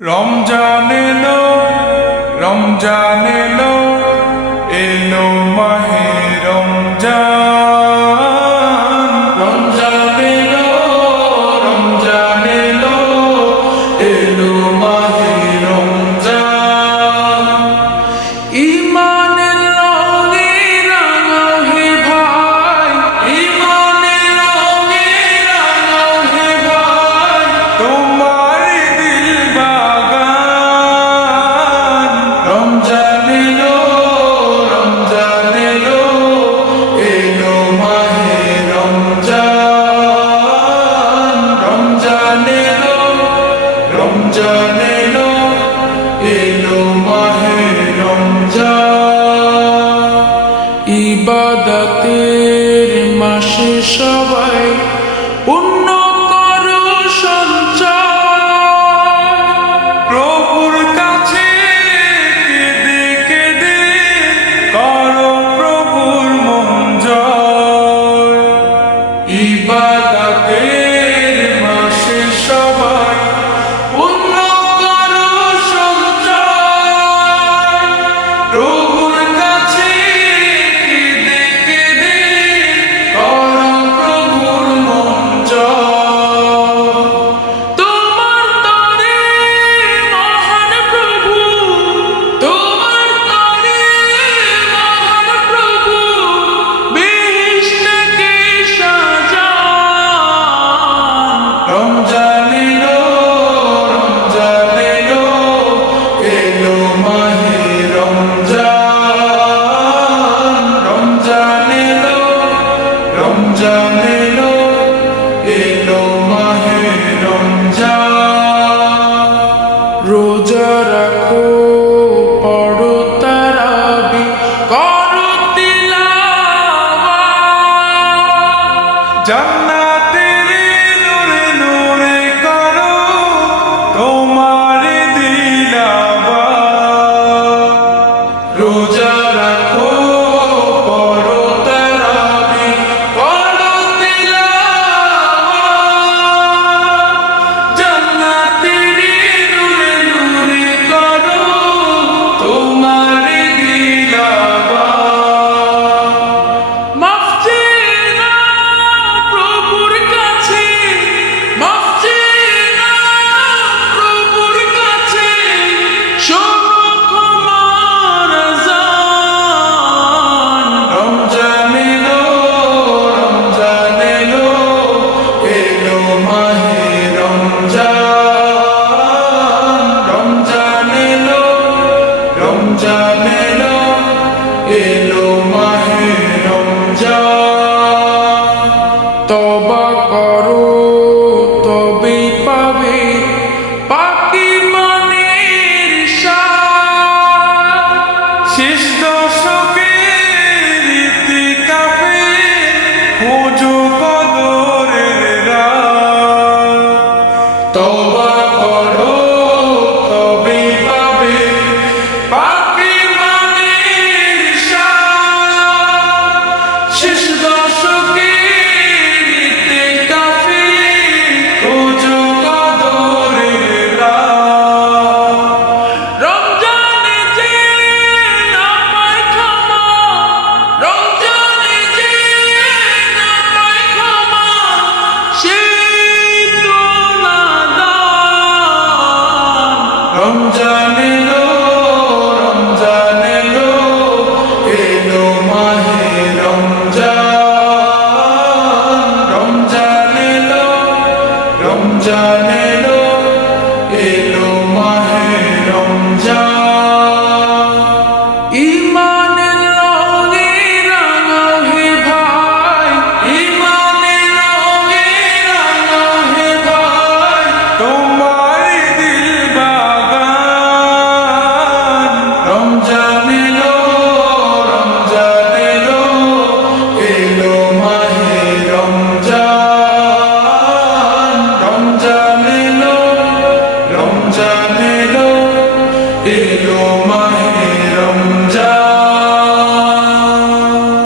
রমজান এলো, রমজান এলো, এলো মাহে রমজান। রমজান এলো, রমজান এলো, এলো মাহে রমজান। ঈমানের রঙে রাঙাও হে ভাই, ঈমানের রঙে রাঙাও হে ভাই, তোমার দিল বাগান। রমজান এলো, রমজান এলো, এলো মাহে রমজান। রমজান এলো, রমজান এলো, এলো মাহে রমজান। ইবাদতের মাসে সবাই পুণ্য করো সঞ্চয়, প্রভুর কাছে কেঁদে কেঁদে করো প্রভুর মন জয়। ইবাদতের মাসে সবাই পুণ্য করো সঞ্চয়, প্রভুর কাছে কেঁদে কেঁদে করো প্রভুর মন জয়। তোমার তরে মহান প্রভু, তোমার তরে মহান প্রভু, বেহেশতকে সাজান। রমজান এলো, রমজান এলো, এলো মাহে রমজান। রমজান এলো, রমজান এলো, এলো মাহে রমজান। রোজা রাখো, পড়ো তারাবি, করো তিলাওয়াত, জান্নাতের নূরে নূরে করো তোমার দিলাওয়াত। রোজা রাখো, পড়ো তারাবি, করো তিলাওয়াত, জান্নাতের নূরে নূরে করো তোমার দিলাওয়াত। মাফ চেয়ে নাও প্রভুর কাছে, মাফ চেয়ে নাও প্রভুর কাছে, শোনো ক্ষমার আযান। রমজান এলো, রমজান এলো, এলো মাহে রমজান। রমজান এলো, রমজান এলো, এলো মাহে রমজান। তওবা করো, তবেই পাবে পাকি মনের শান। শেষ দশকের ইতিকাফে খোঁজো কদরের রাত। তওবা করো, তবেই পাবে পাকি মনের শান। শেষ দশকের ইতিকাফে খোঁজো কদরের রাত। রমজানে যে না পায় ক্ষমা, রমজানে যে না পায় ক্ষমা, সেই তো নাদান। রমজান এলো, রমজান এলো, এলো মাহে রমজান। রমজান এলো, রমজান